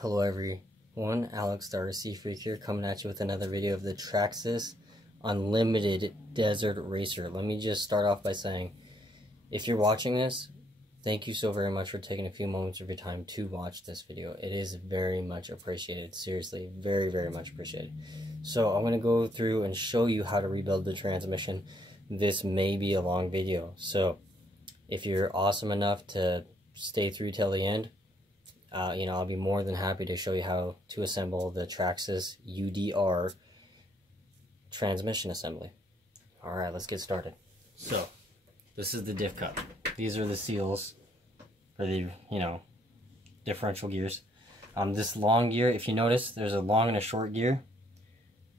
Hello everyone, Alex the RC Freak here, coming at you with another video of the Traxxas Unlimited Desert Racer. Let me just start off by saying, if you're watching this, thank you so very much for taking a few moments of your time to watch this video. It is very much appreciated, seriously, very, very much appreciated. So I'm going to go through and show you how to rebuild the transmission. This may be a long video, so if you're awesome enough to stay through till the end, I'll be more than happy to show you how to assemble the Traxxas UDR transmission assembly. Alright, let's get started. So, this is the diff cup. These are the seals for the, differential gears. This long gear, if you notice, there's a long and a short gear.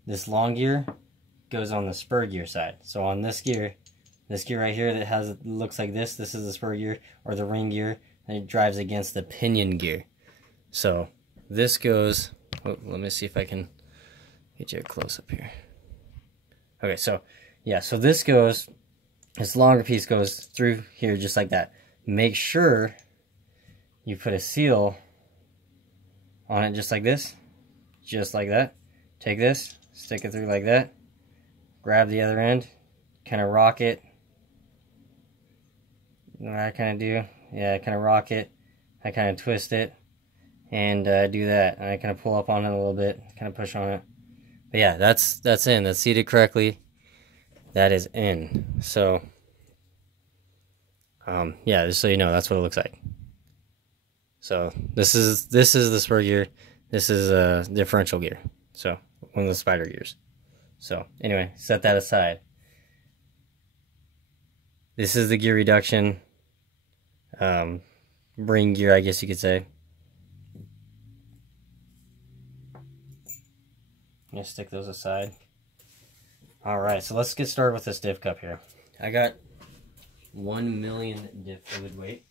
This long gear goes on the spur gear side. So on this gear right here that looks like this is the spur gear, or the ring gear, and it drives against the pinion gear. So this goes, let me see if I can get you a close up here. Okay, so yeah, so this longer piece goes through here just like that. Make sure you put a seal on it just like this, just like that. Take this, stick it through like that, grab the other end, kind of rock it. What I kind of do, yeah, I kind of rock it, I kind of twist it, and do that, and I kind of pull up on it a little bit, kind of push on it. But yeah, that's in. That's seated correctly. That is in. So, yeah, just so you know, that's what it looks like. So this is the spur gear. This is a differential gear. So one of the spider gears. So anyway, set that aside. This is the gear reduction. Ring gear, I guess you could say. I'm gonna stick those aside. Alright, so let's get started with this diff cup here. I got 1 million diff fluid weight.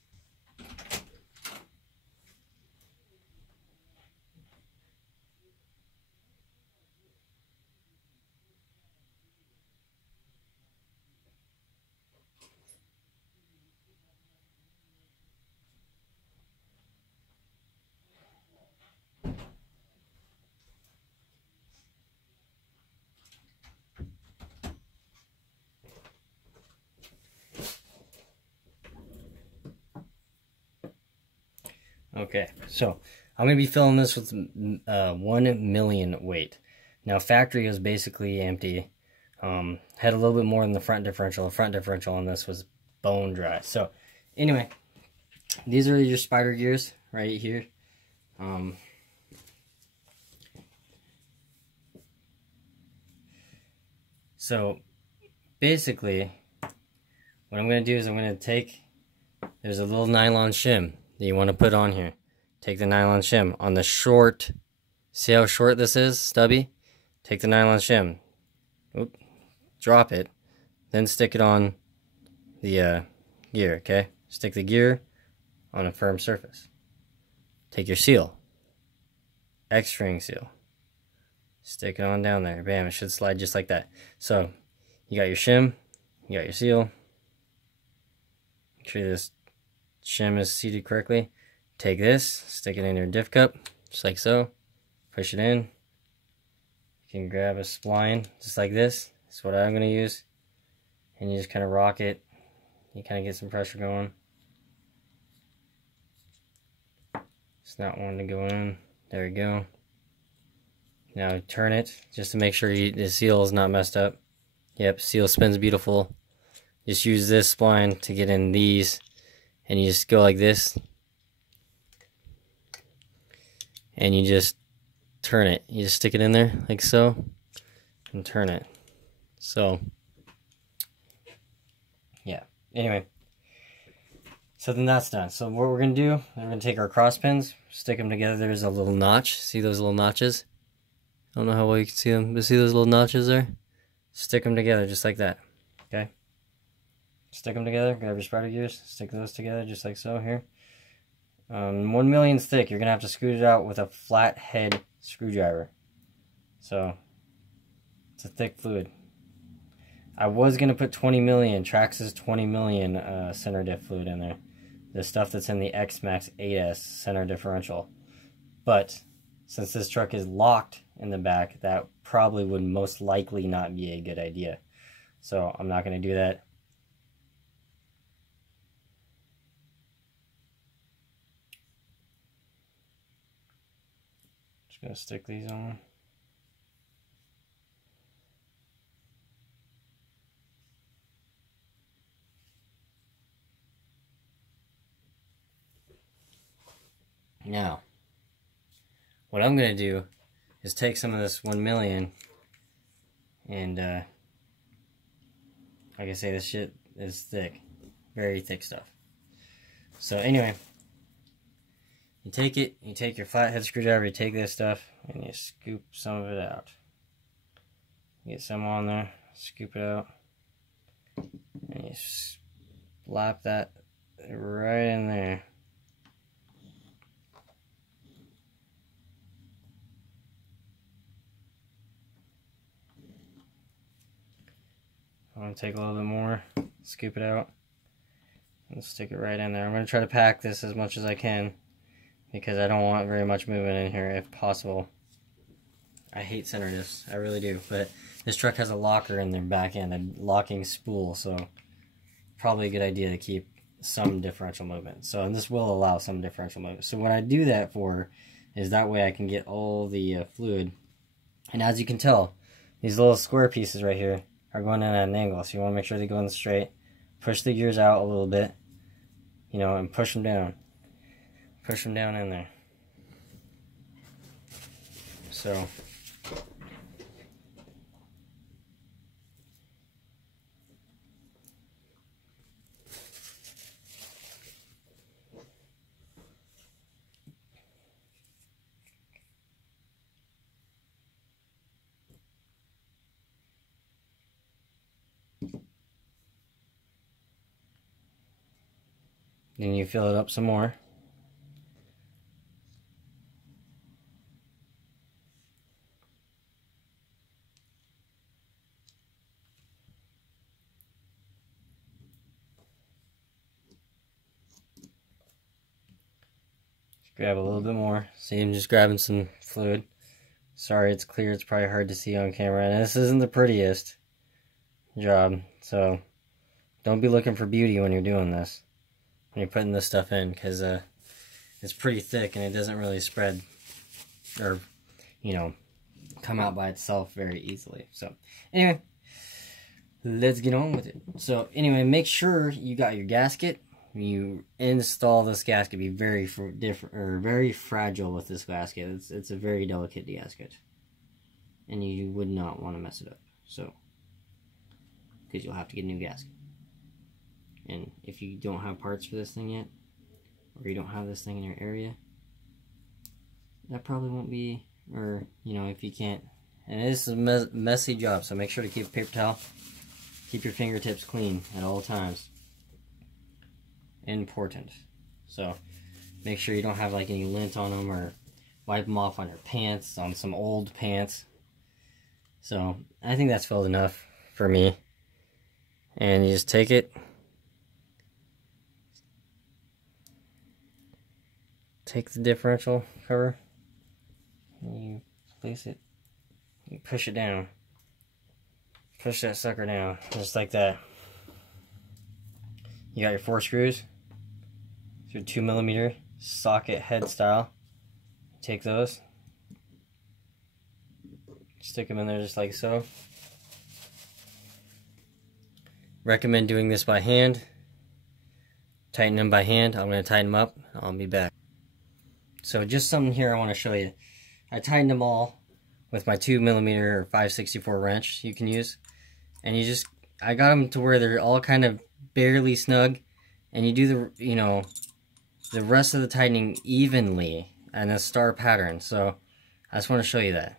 Okay, so I'm going to be filling this with 1 million weight. Now, factory was basically empty. Had a little bit more than the front differential. The front differential on this was bone dry. So, anyway, these are your spider gears right here. So, basically, what I'm going to do is I'm going to take, there's a little nylon shim that you want to put on here. Take the nylon shim on the short, see how short this is, stubby? Take the nylon shim, drop it, then stick it on the gear, okay? Stick the gear on a firm surface. Take your seal, X-ring seal, stick it on down there, bam, it should slide just like that. So, you got your shim, you got your seal, make sure this shim is seated correctly. Take this, stick it in your diff cup, just like so. Push it in. You can grab a spline, just like this. That's what I'm going to use. And you just kind of rock it. You kind of get some pressure going. It's not wanting to go in. There we go. Now turn it, just to make sure the seal is not messed up. Yep, seal spins beautiful. Just use this spline to get in these. And you just go like this, and you just turn it. You just stick it in there like so, and turn it. So, yeah. Anyway, so then that's done. So what we're going to do, we're going to take our cross pins, stick them together. There's a little notch. See those little notches? I don't know how well you can see them, but see those little notches there? Stick them together just like that, okay? Stick them together, grab your spider gears, stick those together just like so here. 1 million thick, you're going to have to scoot it out with a flat head screwdriver. So, it's a thick fluid. I was going to put 20 million, Traxxas 20 million center diff fluid in there. The stuff that's in the X-Max 8S center differential. But since this truck is locked in the back, that probably would most likely not be a good idea. So I'm not going to do that. Just going to stick these on. Now, what I'm going to do is take some of this 1 million and, like I say, this shit is thick. Very thick stuff. So anyway, you take it, you take your flathead screwdriver, you take this stuff, and you scoop some of it out. Get some on there, scoop it out, and you slap that right in there. I'm going to take a little bit more, scoop it out, and stick it right in there. I'm going to try to pack this as much as I can, because I don't want very much movement in here if possible. I hate center diffs, I really do, but this truck has a locker in their back end, a locking spool, so probably a good idea to keep some differential movement. So, and this will allow some differential movement. So what I do that for is that way I can get all the fluid. And as you can tell, these little square pieces right here are going in at an angle, so you want to make sure they go in straight. Push the gears out a little bit, you know, and push them down. Push them down in there. So then you fill it up some more. Grab a little bit more. See, I'm just grabbing some fluid. Sorry, it's clear. It's probably hard to see on camera. And this isn't the prettiest job. So don't be looking for beauty when you're doing this. When you're putting this stuff in. Because it's pretty thick and it doesn't really spread. Or, you know, come out by itself very easily. So anyway, let's get on with it. So anyway, make sure you got your gasket. You install this gasket, be very fragile with this gasket. It's a very delicate gasket, and you would not want to mess it up. So, because you'll have to get a new gasket. And if you don't have parts for this thing yet, or you don't have this thing in your area, that probably won't be, or you know, if you can't. And it is a messy job, so make sure to keep a paper towel, keep your fingertips clean at all times. Important. So make sure you don't have like any lint on them, or wipe them off on your pants, on some old pants. So I think that's filled enough for me. And you just take it, take the differential cover, and you place it, you push it down, push that sucker down just like that. You got your 4 screws. Your 2mm socket head style. Take those, stick them in there just like so. Recommend doing this by hand. Tighten them by hand. I'm going to tighten them up. I'll be back. So just something here I want to show you. I tightened them all with my 2mm or 5/64 wrench you can use, and I got them to where they're all kind of barely snug, and you do the rest of the tightening evenly and a star pattern. So I just want to show you that.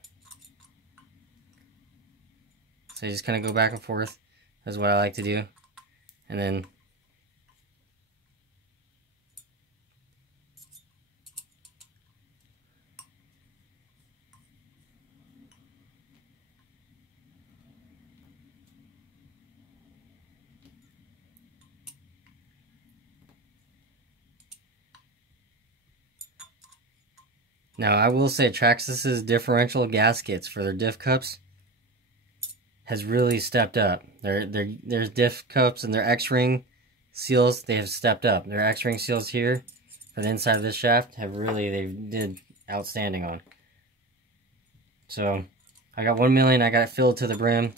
So you just kind of go back and forth. That's what I like to do. And then Now, I will say Traxxas's differential gaskets for their diff cups has really stepped up. There's diff cups and their X-ring seals, they have stepped up. Their X-ring seals here for the inside of this shaft have really, they did outstanding on. So, I got 1 million, I got it filled to the brim.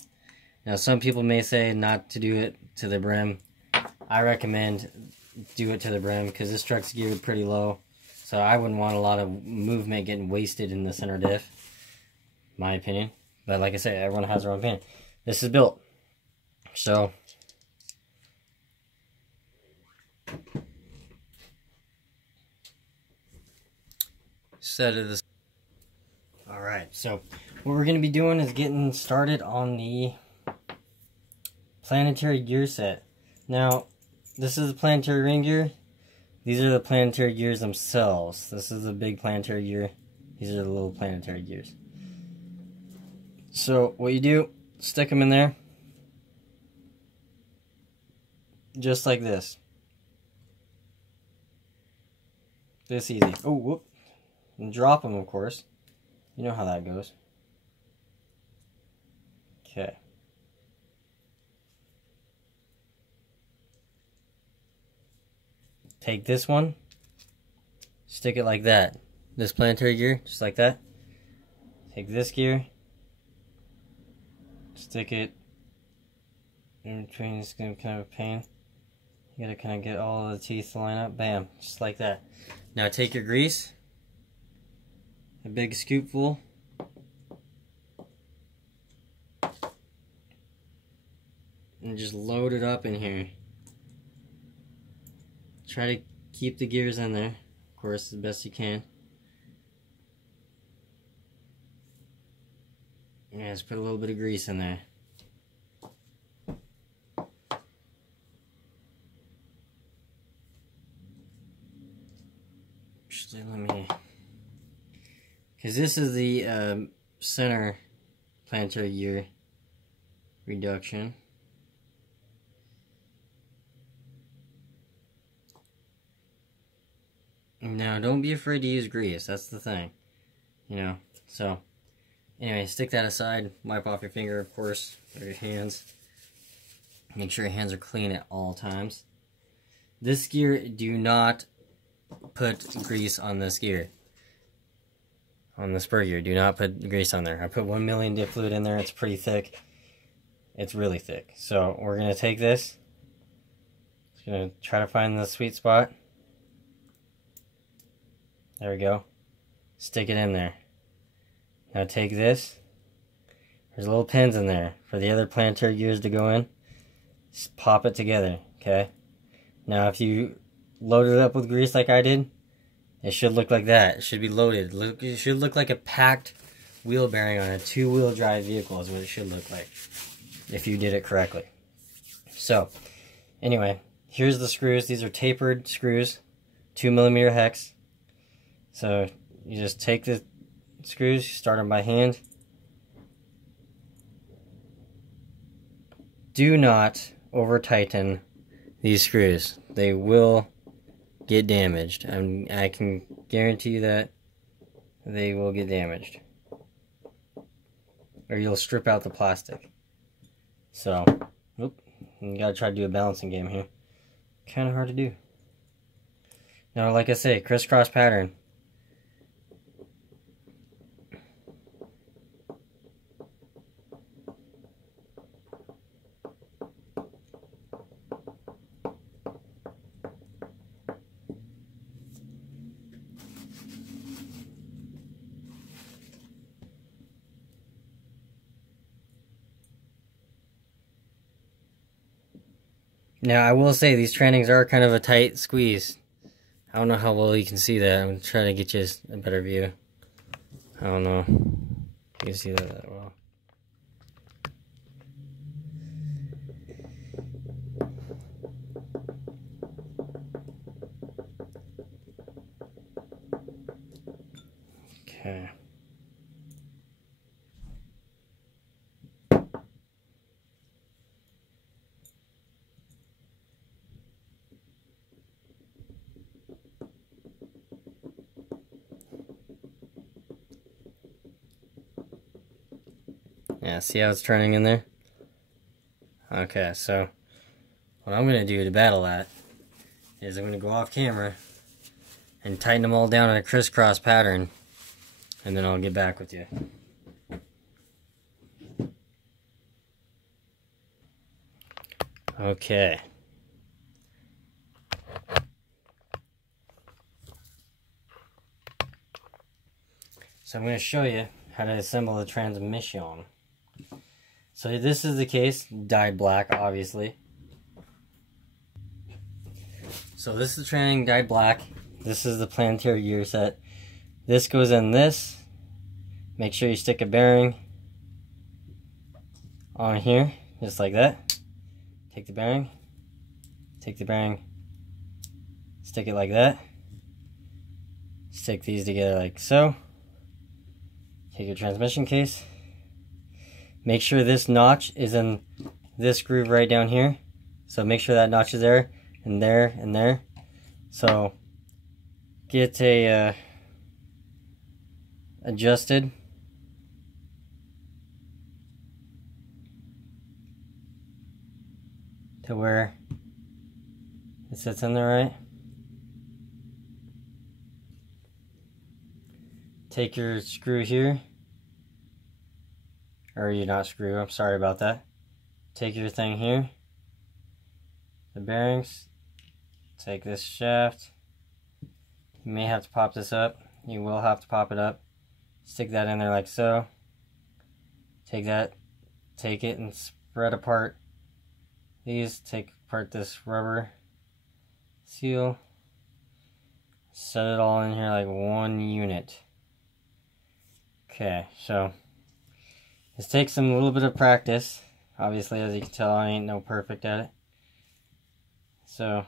Now, some people may say not to do it to the brim. I recommend do it to the brim because this truck's geared pretty low. So I wouldn't want a lot of movement getting wasted in the center diff, my opinion. But like I said, everyone has their own opinion. This is built. So, set of this. Alright, so what we're going to be doing is getting started on the Planetary gear set. Now, this is the Planetary ring gear. These are the Planetary gears themselves. This is the big Planetary gear. These are the little Planetary gears. So, what you do, stick them in there. Just like this. This easy. Oh, whoop. And drop them, of course. You know how that goes. Okay. Take this one, stick it like that. This Planetary gear, just like that. Take this gear, stick it in between. It's gonna be kind of a pain. You gotta kind of get all of the teeth to line up. Bam, just like that. Now take your grease, a big scoopful, and just load it up in here. Try to keep the gears in there, of course, the best you can. Yeah, just put a little bit of grease in there. Actually, let me... because this is the center Planetary gear reduction. Now, don't be afraid to use grease. That's the thing. You know, so... anyway, stick that aside. Wipe off your finger, of course, or your hands. Make sure your hands are clean at all times. This gear, do not put grease on this gear. On the spur gear, do not put grease on there. I put 1 million dip fluid in there. It's pretty thick. It's really thick. So, we're going to take this. Just going to try to find the sweet spot. There we go. Stick it in there. Now take this. There's little pins in there for the other Planetary gears to go in. Just pop it together, okay? Now if you load it up with grease like I did, it should look like that. It should be loaded. It should look like a packed wheel bearing on a two-wheel drive vehicle is what it should look like if you did it correctly. So, anyway, here's the screws. These are tapered screws, 2mm hex. So you just take the screws, you start them by hand. Do not over tighten these screws. They will get damaged. I can guarantee you that they will get damaged. Or you'll strip out the plastic. So, you gotta try to do a balancing game here. Kind of hard to do. Now, like I say, crisscross pattern. Now, I will say these trannings are kind of a tight squeeze. I don't know how well you can see that. I'm trying to get you a better view. I don't know if you can see that well. Okay. Yeah, see how it's turning in there? Okay, so what I'm going to do to battle that is I'm going to go off camera and tighten them all down in a crisscross pattern, and then I'll get back with you. Okay. So I'm going to show you how to assemble the transmission. So this is the case, dyed black, obviously. So this is the training, dyed black. This is the Planetary gear set. This goes in this. Make sure you stick a bearing on here, just like that. Take the bearing, stick it like that. Stick these together like so. Take your transmission case. Make sure this notch is in this groove right down here. So make sure that notch is there, and there, and there. So get a adjusted. To where it sits in there right. Take your screw here. Or you not screw, I'm sorry about that. Take your thing here. The bearings. Take this shaft. You may have to pop this up. You will have to pop it up. Stick that in there like so. Take that, take it and spread apart these. Take apart this rubber seal. Set it all in here like one unit. Okay, so this takes a little bit of practice. Obviously, as you can tell, I ain't no perfect at it. So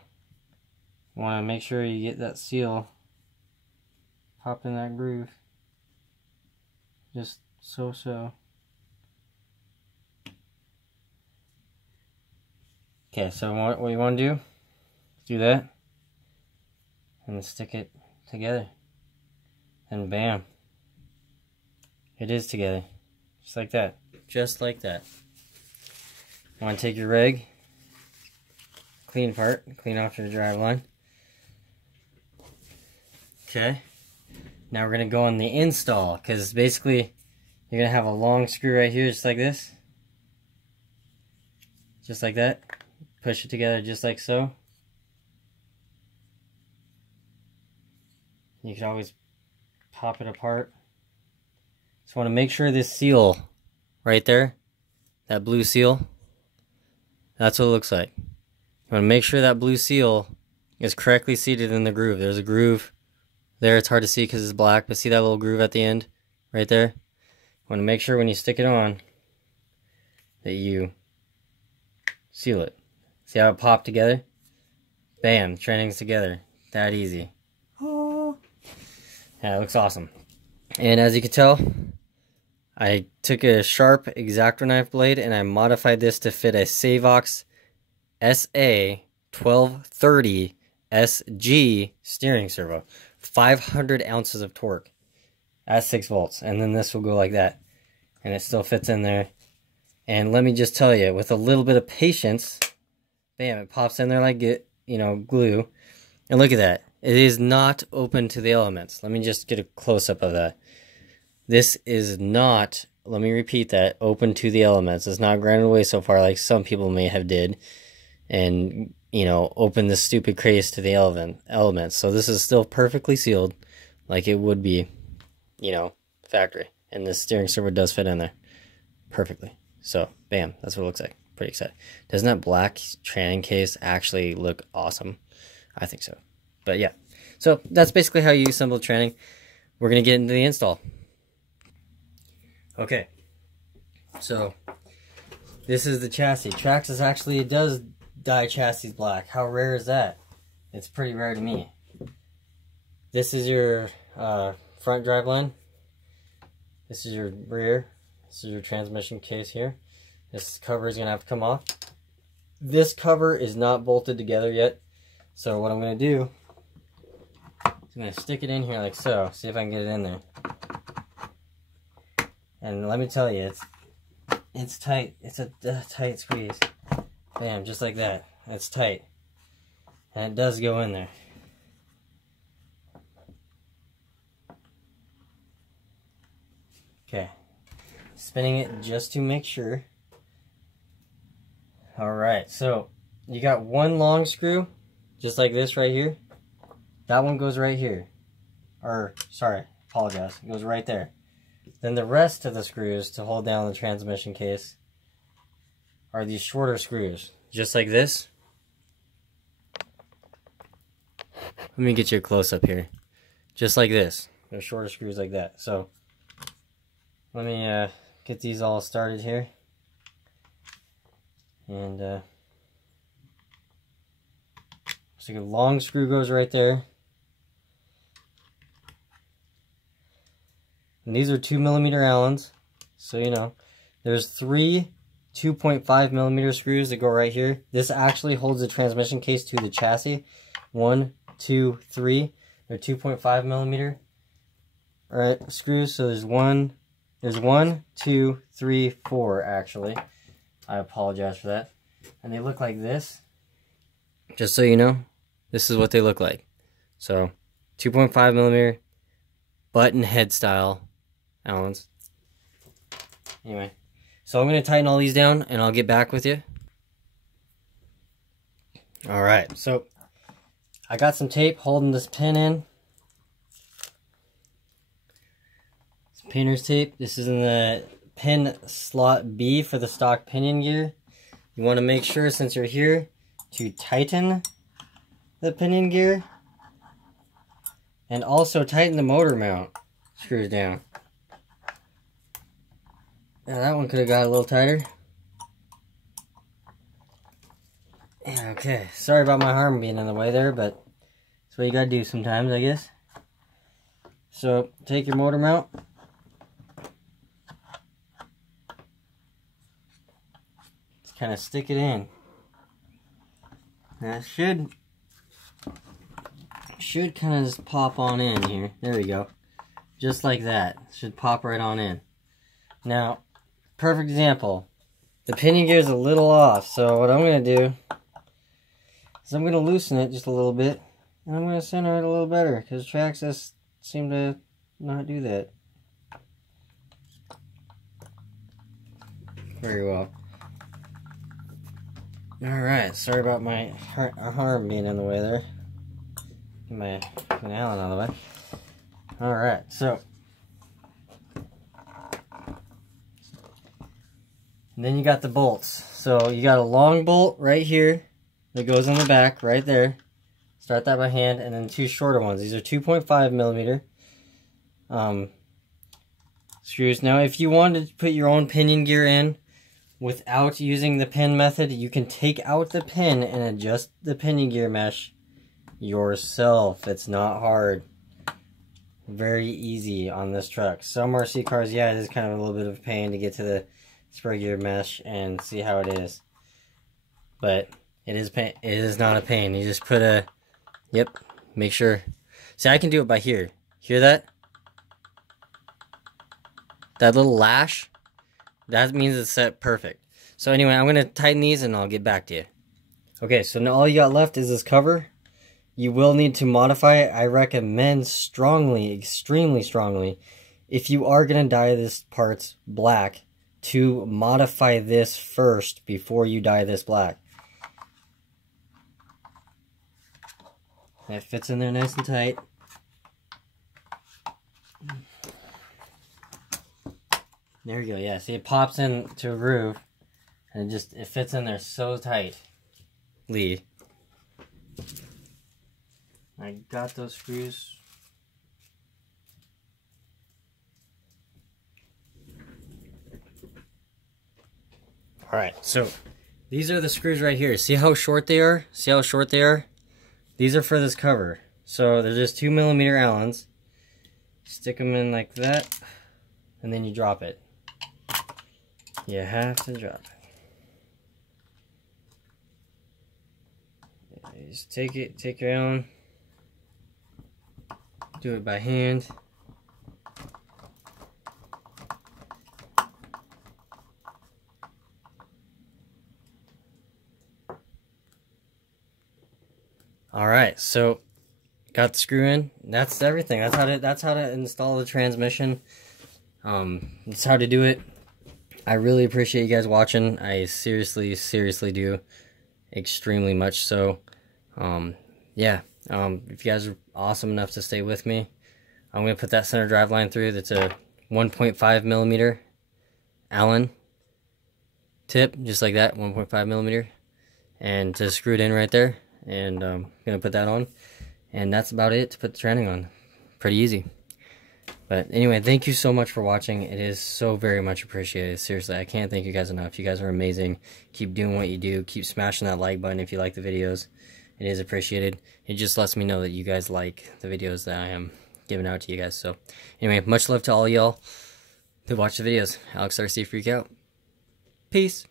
you want to make sure you get that seal popped in that groove. Just so. Okay, so what you want to do that, and stick it together, and bam, it is together, just like that, just like that. You want to take your rag, clean off your drive line. Okay, now we're going to go on the install, because basically you're going to have a long screw right here, just like this, just like that. Push it together just like so. You can always pop it apart. Just want to make sure this seal right there, that blue seal, that's what it looks like. You want to make sure that blue seal is correctly seated in the groove. There's a groove there. It's hard to see because it's black, but see that little groove at the end right there? You want to make sure when you stick it on that you seal it. See how it popped together? Bam, training's together. That easy. Oh. Yeah, it looks awesome. And as you can tell, I took a sharp X-Acto knife blade and I modified this to fit a Savox SA 1230 SG steering servo. 500 ounces of torque at 6 volts. And then this will go like that. And it still fits in there. And let me just tell you, with a little bit of patience, bam, it pops in there like glue. And look at that. It is not open to the elements. Let me just get a close-up of that. This is not, let me repeat that, open to the elements. It's not grounded away so far like some people may have did. And, open this stupid case to the elements. So this is still perfectly sealed like it would be, factory. And this steering servo does fit in there perfectly. So, bam, that's what it looks like. Pretty excited. Doesn't that black training case actually look awesome? I think so. But yeah, so that's basically how you assemble training. We're going to get into the install. Okay, so this is the chassis. Traxxas actually does dye chassis black. How rare is that? It's pretty rare to me. This is your front drive line. This is your rear. This is your transmission case here. This cover is going to have to come off. This cover is not bolted together yet. So what I'm going to do is I'm going to stick it in here like so. See if I can get it in there. And let me tell you, It's tight. It's a tight squeeze. Bam, just like that. That's tight. And it does go in there. Okay. Spinning it just to make sure. Alright, so you got one long screw, just like this right here. That one goes right here. Or, sorry, apologize. It goes right there. Then the rest of the screws to hold down the transmission case are these shorter screws, just like this. Let me get you a close up here. Just like this. They're shorter screws like that. So, let me get these all started here. And, so a long screw goes right there. And these are 2mm Allens, so you know. There's 3 2.5mm screws that go right here. This actually holds the transmission case to the chassis. 1, 2, 3. They're 2.5mm screws. So there's 1, 2, 3, 4 actually. I apologize for that. And they look like this. Just so you know, this is what they look like. So 2.5mm button head style Allens. Anyway, so I'm going to tighten all these down and I'll get back with you. Alright, so I got some tape holding this pin in. Some painter's tape. This is in the pin slot B for the stock pinion gear. You want to make sure, since you're here, to tighten the pinion gear and also tighten the motor mount screws down. Now that one could have got a little tighter. Yeah, okay. Sorry about my arm being in the way there, but that's what you gotta do sometimes, I guess. So, take your motor mount. Just kind of stick it in. Now it should kind of just pop on in here. There we go. Just like that. It should pop right on in. Now, perfect example. The pinion gear is a little off, so what I'm going to do is I'm going to loosen it just a little bit, and I'm going to center it a little better, because Traxxas seem to not do that very well. Alright, sorry about my arm being in the way there. Get my Allen out of the way. Alright, so and then you got the bolts. So you got a long bolt right here that goes in the back right there. Start that by hand, and then 2 shorter ones. These are 2.5mm screws. Now if you wanted to put your own pinion gear in without using the pin method, you can take out the pin and adjust the pinion gear mesh yourself. It's not hard. Very easy on this truck. Some RC cars, yeah, it is kind of a little bit of a pain to get to the spray gear mesh and see how it is. But it is not a pain. You just put a, yep, make sure. See, I can do it by here. Hear that? That little lash? That means it's set perfect. So anyway, I'm going to tighten these and I'll get back to you. Okay, so now all you got left is this cover. You will need to modify it. I recommend strongly, extremely strongly, if you are going to dye this parts black, to modify this first before you dye this black. That fits in there nice and tight. There we go. Yeah, see, it pops into a groove, and it fits in there so tightly. I got those screws. Alright, so these are the screws right here. See how short they are? See how short they are? These are for this cover. So they're just 2mm Allens. Stick them in like that, and then you drop it. You have to drop it. You just take your Allen. Do it by hand. Alright, so got the screw in. That's everything. That's how to install the transmission. That's how to do it. I really appreciate you guys watching. I seriously do. Extremely much so. Yeah. If you guys are awesome enough to stay with me, I'm going to put that center drive line through. That's a 1.5 millimeter Allen tip, just like that, 1.5 millimeter. And just screw it in right there. And I'm going to put that on. And that's about it to put the tranning on. Pretty easy. But anyway, thank you so much for watching. It is so very much appreciated. Seriously, I can't thank you guys enough. You guys are amazing. Keep doing what you do. Keep smashing that like button if you like the videos. It is appreciated. It just lets me know that you guys like the videos that I am giving out to you guys. So anyway, much love to all y'all who watch the videos. Alex RC Freak out. Peace.